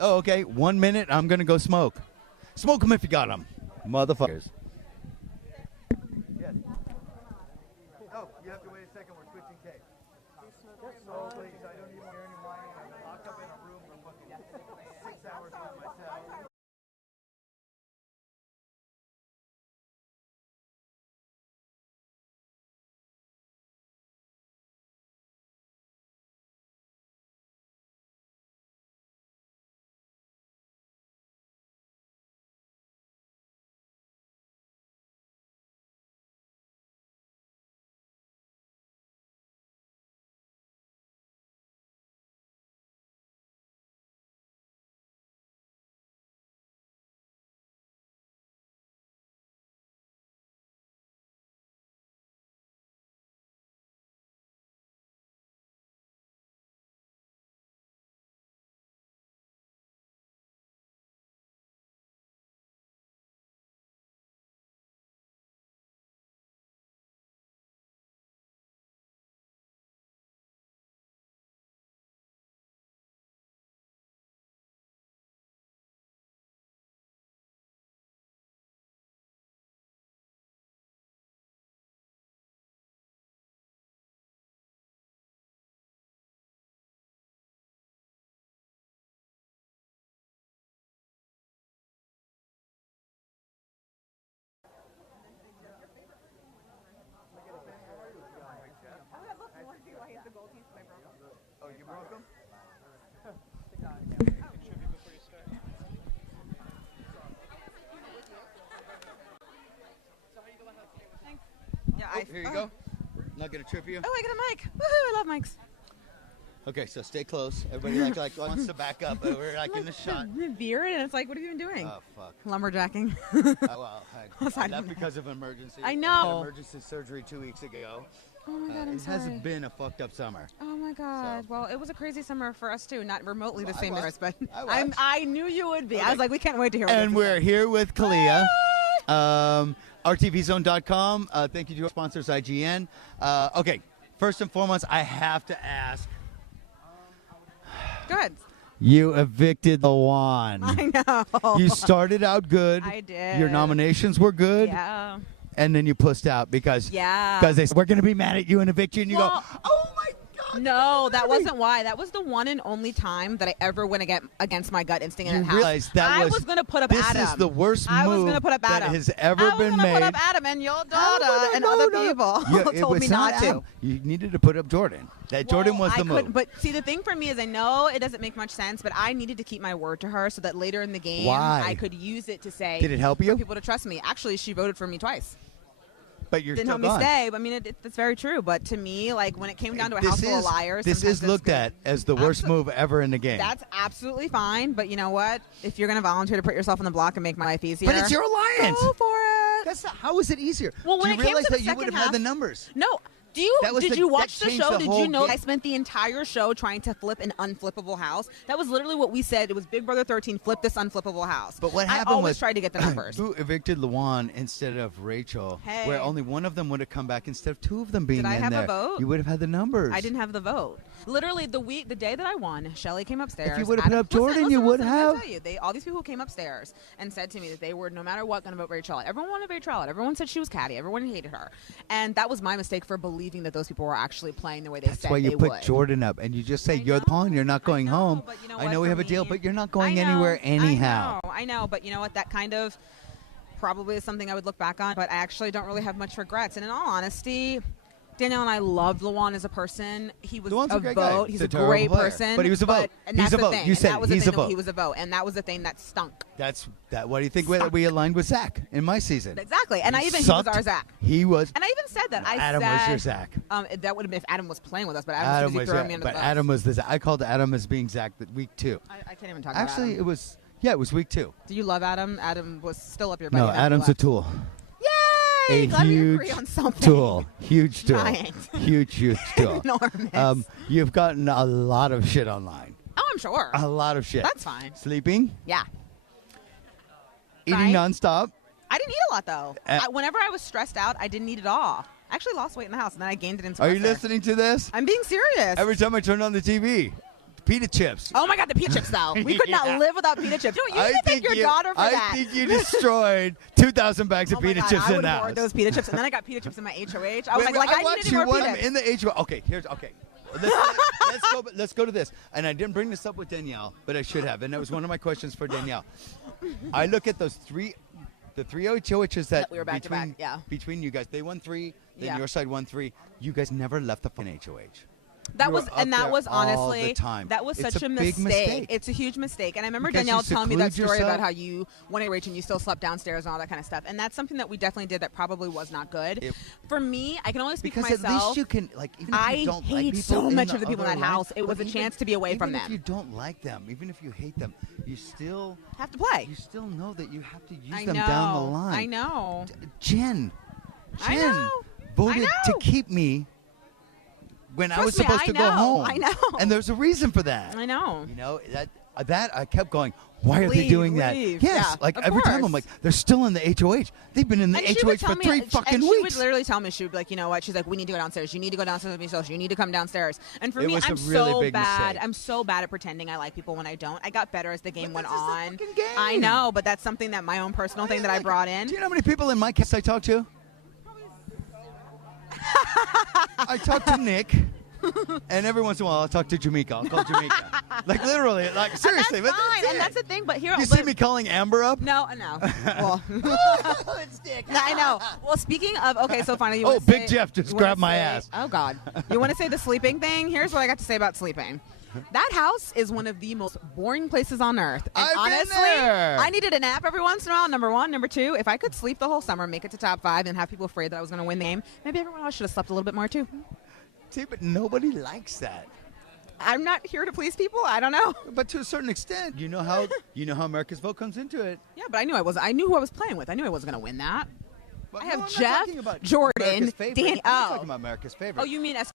Oh, okay. 1 minute. I'm going to go smoke. Smoke them if you got them. Motherfuckers. Yes. Oh, you have to wait a second. We're switching tapes. Oh, please. I don't even hear any whining. I'm locked up in a room for fucking 6 hours by myself. Oh, you broke them? Yeah, Here you go. Not gonna trip you. Oh, I got a mic. Woohoo! I love mics. Okay, so stay close. Everybody like wants to back up, but we're like in the shot. The beard, and it's like, what have you been doing? Oh fuck. Lumberjacking. Well, that's because of emergency. I know. I had emergency surgery 2 weeks ago. Oh my God, I'm it sorry. hasn't been a fucked up summer. Oh my God. So. Well, it was a crazy summer for us too. Not remotely the same as us, but I was. I knew you would be. Okay. I was like, we can't wait to hear. What And we're here with Kalia. RTVZone.com. Thank you to our sponsors, IGN. Okay, first and foremost, I have to ask. Go ahead. You evicted the Juan. I know. You started out good. I did. Your nominations were good. Yeah. And then you pussed out because they said, we're going to be mad at you and evict you. And you go, oh my God. No, that wasn't why. That was the one and only time that I ever went against my gut instinct in You that house. realized that I was going to put up Adam. This is the worst I was move going to put up that Adam. has ever been made. I was going to put up Adam, and your daughter and other people told me not to. Adam. You needed to put up Jordan. Jordan was the move. But see, the thing for me is I know it doesn't make much sense, but I needed to keep my word to her so that later in the game I could use it to say. Did it help you? For people to trust me. Actually, she voted for me twice. But you're didn't still help gone. me stay. I mean, that's very true. But to me, like when it came down to a house full of liars, this is looked at as the worst move ever in the game. That's absolutely fine. But you know what? If you're going to volunteer to put yourself on the block and make my life easier, but it's your alliance. Go for it. That's not, how is it easier? Well, when Do you it came realize to the that you would second have had the half- numbers? No. Did you watch the show? Did you know I spent the entire show trying to flip an unflippable house? That was literally what we said. It was Big Brother 13, flip this unflippable house. But what happened I always was tried to get the numbers. Who evicted Luan instead of Rachel, Hey. where only one of them would have come back instead of two of them being Did I in have there. a vote? You would have had the numbers. I didn't have the vote. Literally, the day that I won, Shelly came upstairs. If you would have put up Jordan, you would have. Let me tell you, all these people came upstairs and said to me that they were, no matter what, going to vote Rachel. Everyone wanted Rachel out. Everyone said she was catty. Everyone hated her. And that was my mistake for believing that those people were actually playing the way they said they would. That's why you put Jordan up, and you just say, you're the pawn, you're not going home. But you know I what, know we for have a deal, me- but you're not going anywhere anyhow. I know, but you know what? That kind of probably is something I would look back on, but I actually don't really have much regrets. And in all honesty, Danielle and I loved Luan as a person. He was Luan's a great guy. vote. He's He's a a terrible great player. person. But he was a vote. And He's that's a the vote. thing. You said that was he's the a thing that vote. He was a vote, and that was the thing that stunk. What do you think that we aligned with Zach in my season? Exactly. And He he was sucked. our Zach. He was. And I even said that. Adam was your Zach. That would have been if Adam was playing with us, but Adam was throwing me under but the bus. Adam was the Zach. I called Adam as being Zach week 2. I can't even talk Actually, about Adam. it was week 2. Do you love Adam? Adam was still up your butt. No, Adam's a tool. Yay! A Glad we huge agree on something. tool. Huge tool. Giant. Huge tool. Enormous. You've gotten a lot of shit online. Oh, I'm sure. A lot of shit. That's fine. Sleeping? Yeah. Eating Right? nonstop? I didn't eat a lot, though. Whenever I was stressed out, I didn't eat at all. I actually lost weight in the house, and then I gained it in Are you Sweater. listening to this? I'm being serious. Every time I turn on the TV, pita chips. Oh my God, the pita chips though. We could not live without pita chips. You need to thank your daughter for that. I think you destroyed 2,000 bags of pita chips in that. I would those pita chips, and then I got pita chips in my HOH. I was I needed more pita. in the HOH. Okay. Let's go to this. And I didn't bring this up with Danielle, but I should have. And that was one of my questions for Danielle. I look at the three HOHs that we were back to back. Yeah. Between you guys, they won 3. Then Yeah. your side won 3. You guys never left the fucking HOH. That was honestly all the time. that was It's such a a big mistake. It's a huge mistake. And I remember Because you Danielle telling me that seclude story yourself. about how you won a HOH and you still slept downstairs and all that kind of stuff. And that's something that we definitely did that probably was not good. For me, I can only speak for Because myself. at least you can, like, even if you don't like hate people so in much the of the people in other that house. life, It was but a chance to be away from Even them. if you don't like them, even if you hate them, you still have to play. You still know that you have to use I them know. down the line. I know. Jen I know. voted I to know. keep me when I was Trust me, supposed to I go know. home. I know. And there's a reason for that. I know. You know, that I kept going, why are they doing that? Leave. Yes, Yeah, like of every time course. I'm like, they're still in the HOH. They've been in the And she HOH would for tell me, 3 fucking and weeks. she would literally tell me, she would be like, you know what? She's like, we need to go downstairs. You need to go downstairs with me social. You need to come downstairs. And for It me, was I'm a really so big bad. mistake. I'm so bad at pretending I like people when I don't. I got better as the game went this is a on. fucking game. I know, but that's something that my own personal thing that I brought in. Do you know how many people in my cast I talk to? I talk to Nick. And every once in a while, I'll talk to Jamaica. I'll call Jamaica. Like, literally. Like, seriously. And that's but fine. And that's the thing. But here, You see me calling Amber up? No, no. Well, It's Dick. I know. Well, speaking of, okay, so finally, you Oh, wanna Big say- Jeff just you wanna grabbed my say- ass. Oh God. You want to say the sleeping thing? Here's what I got to say about sleeping. That house is one of the most boring places on earth. And I've been honestly, there. I needed a nap every once in a while. Number one. Number two, if I could sleep the whole summer, make it to top 5, and have people afraid that I was going to win the game, maybe everyone else should have slept a little bit more too. See, but nobody likes that. I'm not here to please people. I don't know. But to a certain extent, you know how America's vote comes into it. Yeah, but I knew who I was playing with. I knew I wasn't going to win that. But I have no, I'm not Jeff, talking about Jordan, America's favorite. Danny. I'm not Oh. talking about America's favorite. Oh, you mean as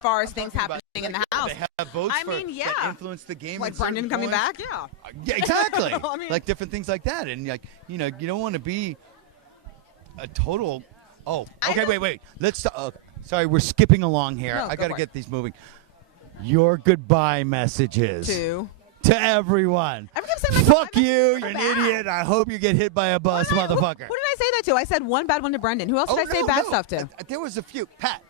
far as things talking about, happening in like, the house? They have votes I mean, that yeah. influence the game. Like at certain Brendan coming points. back? Yeah. Yeah, exactly. I mean- like different things like that, and like you don't want to be a total. Oh, okay, wait. Let's. Sorry, we're skipping along here. No, I go got to for get it. these moving. Your goodbye messages To everyone. Every time I say my Fuck goodbye you. messages You're are an bad. idiot. I hope you get hit by a bus, Who motherfucker. did I say that to? I said one bad one to Brendan. Who else did I say bad stuff to? There was a few. Pat.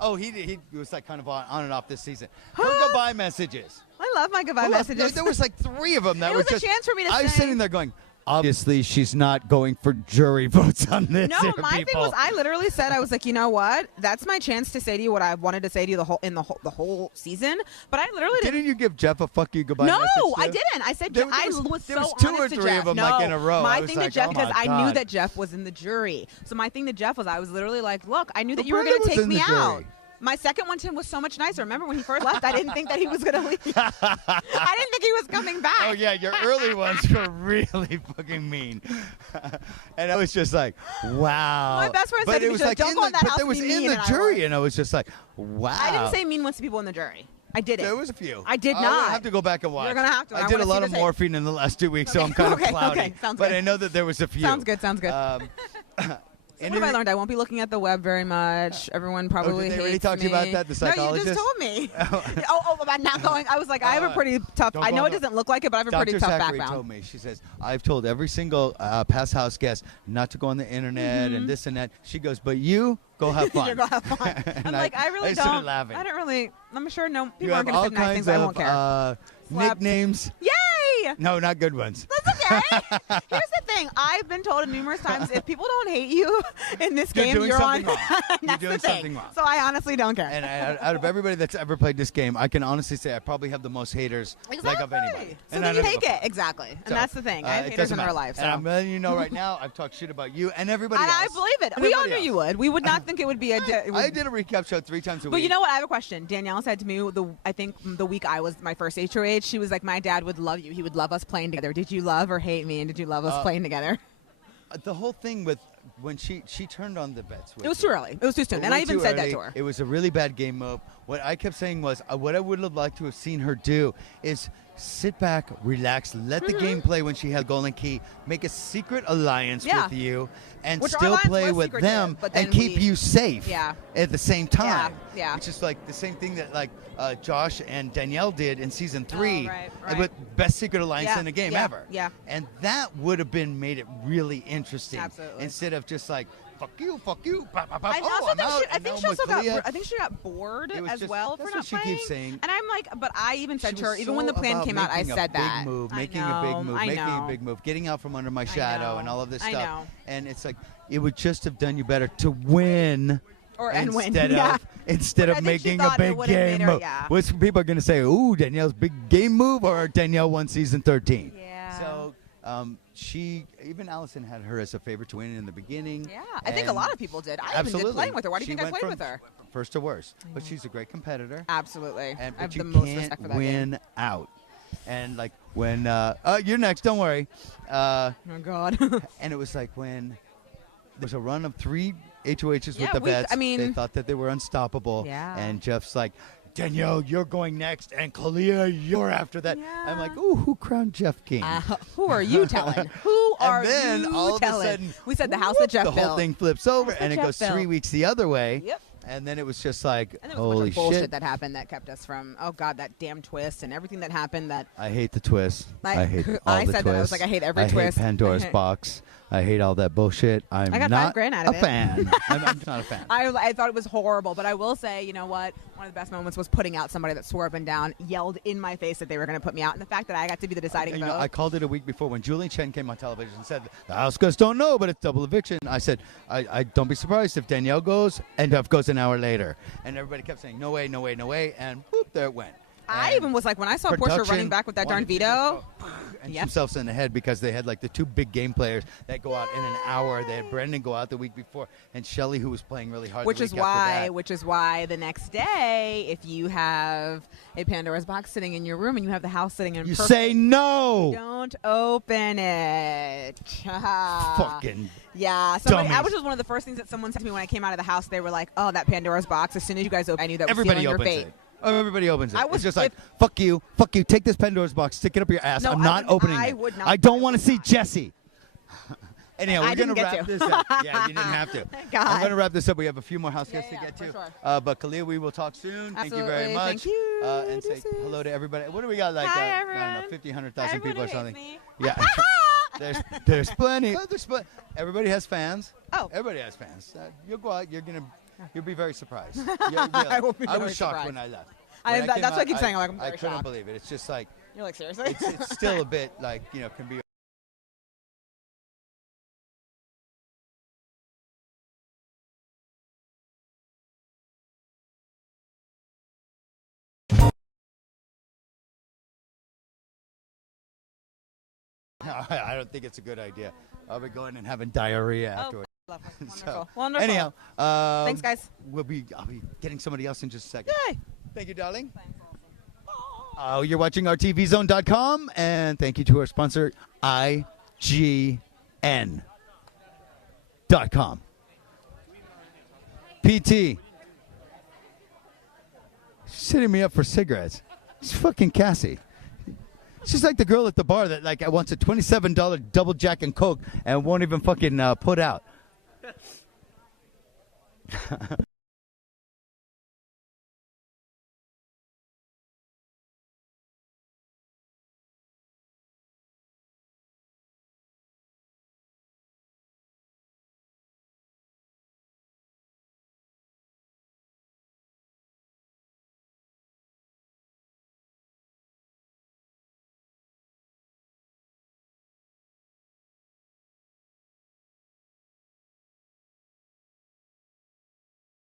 Oh, he was like kind of on and off this season. Her goodbye messages. I love my goodbye messages. There was like 3 of them. That It was a just, chance for me to I was say- sitting there going, obviously she's not going for jury votes on this. No, here, my thing people. was I literally said I was like, you know what? That's my chance to say to you what I wanted to say to you the whole season. But I literally didn't. Didn't you give Jeff a fuck you goodbye No, message too? I didn't. I said There I was- was there so was 2 honest or to 3 Jeff. of them, no, like, in a row. My I was thing like, to Jeff oh because my I knew God. that Jeff was in the jury. So my thing to Jeff was I was literally like, look, I knew that But you were Brendan going to was take in me the out. jury. My second one to him was so much nicer. Remember when he first left? I didn't think that he was going to leave. I didn't think he was coming back. Oh yeah, your early ones were really fucking mean, and I was just like, "Wow." My best friend but said to it me, was she's like like, "Don't in go the, in that but house there and was be in mean," the and I jury, was- and I was just like, "Wow." I didn't say mean ones to people in the jury. I didn't. There was a few. I did I'm not. gonna have to go back and watch. You're gonna have to. I I did wanna a see lot the of tape. morphine in the last 2 weeks, so I'm Okay, kind of okay, cloudy. okay, sounds but good. I know that there was a few. Sounds good. Sounds good. And What have I learned? I won't be looking at the web very much. Everyone probably did they hates already talk to you me. about that, the No, you psychologist? just told me. About not going. I was like, I have a pretty tough. Don't I go know on it the- doesn't look like it, but I have a pretty Dr. tough Zachary background. told me. She says, I've told every single past house guest not to go on the internet and this and that. She goes, but you go have fun. You're gonna have fun. And I'm like, I really started don't. laughing. I don't really. I'm sure no You people have aren't all gonna say nice kinds things. I of won't care. Slapped. nicknames. Yay! No, not good ones. That's okay. Here's the thing. I've been told numerous times if people don't hate you in this You're game, doing you're on. something wrong. That's You're doing the thing. something wrong. So I honestly don't care. And out of everybody that's ever played this game, I can honestly say I probably have the most haters like of anybody. So And then I you don't take give a it. Exactly. And So, that's the thing. I have it haters doesn't in real matter. life. So. And I'm letting you know right now, I've talked shit about you and everybody And else. I believe it. And We all everybody knew you else. would. We would not think it would be a. I did a recap show 3 times a week. But you know what? I have a question. Danielle said to me, I think the week I was my first HOH, she was like, my dad would love you. He would love us playing together. Did you love or hate me? And did you love us playing together? The whole thing with when she turned on the bets. It was too early. It was too soon. And I even said that to her. It was a really bad game move. What I kept saying was, what I would have liked to have seen her do is sit back, relax, let the game play when she had golden key, make a secret alliance with you, and Which our still alliance play was with them secretive, but and then keep we- you safe Yeah. at the same time. Yeah. Which is like the same thing that like Josh and Danielle did in season 3 right. with best secret alliance Yeah, in the game yeah, ever. yeah. And that would have been made it really interesting. Absolutely. Instead of just like, fuck you, pop, pop, pop, I oh, also I'm think out. she, I And think now she also got. Kalia- I think she got bored It was as just- well that's for what not she playing. keeps saying. And I'm like, but I even said She to her, was even when the so plan about came out, I making a said big that. move, I making know, a big move, I making know. a big move, getting out from under my shadow, know, and all of this I stuff. know. And it's like it would just have done you better to win. And win. Instead Yeah. of instead But of I think she making a thought it big would've made game her- move. yeah. What's people are going to say? Ooh, Danielle's big game move, or Danielle won season 13. Yeah. So even Allison had her as a favorite to win in the beginning. Yeah, I think a and lot of people did. I absolutely. even did playing with her. Why do you She think I went played from with her? First to worst, but she's a great competitor. Absolutely. And, I have but you the most can't respect for that win game. out. And like when you're next, don't worry. Oh God. And it was like when there was a run of 3 HOHs Yeah, with the vets. I mean- they thought that they were unstoppable. Yeah. And Jeff's like, Danielle, you're going next, and Kalia, you're after that. I'm like, ooh, who crowned Jeff king? Who are you telling? Who are and then you all of telling? a sudden, We said the house that Jeff the whole built. thing flips over, House and that it Jeff goes built. 3 weeks the other way. Yep. And then it was just like, And there was a bunch holy of bullshit shit. that happened that kept us from. Oh God, that damn twist and everything that happened. That I hate the twist. I hate all I the said twists. that. I was like, I hate every I twist. hate Pandora's box. I hate all that bullshit. I'm I got not $5,000 out of a it. fan. I'm not a fan. I thought it was horrible, but I will say, you know what? One of the best moments was putting out somebody that swore up and down, yelled in my face that they were going to put me out, and the fact that I got to be the deciding You vote. know, I called it a week before when Julie Chen came on television and said, the house guys don't know, but it's double eviction. I said, I don't be surprised if Danielle goes and Jeff goes an hour later. And everybody kept saying, no way, no way, no way. And whoop, there it went. I And even was like, when I saw Portia production running back with that darn wanted to veto. just go, and Yep. themselves in the head because they had like the 2 big game players that go out in an hour. They had Brendan go out the week before, and Shelly, who was playing really hard. Which the is week after why, that. which is why the next day, if you have a Pandora's box sitting in your room and you have the house sitting in You perfect, say no. don't open it. Fucking yeah. Somebody, that dummies. was just one of the first things that someone said to me when I came out of the house. They were like, "Oh, that Pandora's box." As soon as you guys opened, I knew that was everybody sealing your opens fate. it. Oh, everybody opens it. I was- It's just like, if- fuck you, take this Pandora's box, stick it up your ass. No, I'm I not would- opening I it. would not. I don't I want to would see not. Jesse. Anyhow, I we're going didn't to get wrap to. this up. Yeah, you didn't have to. God. I'm going to wrap this up. We have a few more house guests Yeah, to get for to. sure. But Kalia, we will talk soon. Thank you Absolutely. very much. Thank you. And say Deuces. hello to everybody. What do we got? Like, Hi, I don't everyone. know, 50, 100,000 people or Everybody something. hates me. Yeah. there's plenty. Oh, everybody has fans. Oh. Everybody has fans. You'll go out. You'll be very surprised. I will be I very was shocked surprised. when I left. I- When I came that's what I out, keep saying. I'm like, I'm I very couldn't shocked. believe it. It's just like You're like, seriously? it's still a bit like can be. I don't think it's a good idea. I'll be going and having diarrhea afterwards. Lovely. So, Wonderful. Wonderful. anyhow, Thanks, guys. I'll be getting somebody else in just a second. Yay. Thank you, darling. You're watching RTVZone.com, and thank you to our sponsor, IGN.com. PT. She's hitting me up for cigarettes. It's fucking Cassie. She's like the girl at the bar that like wants a $27 double Jack and Coke and won't even fucking put out.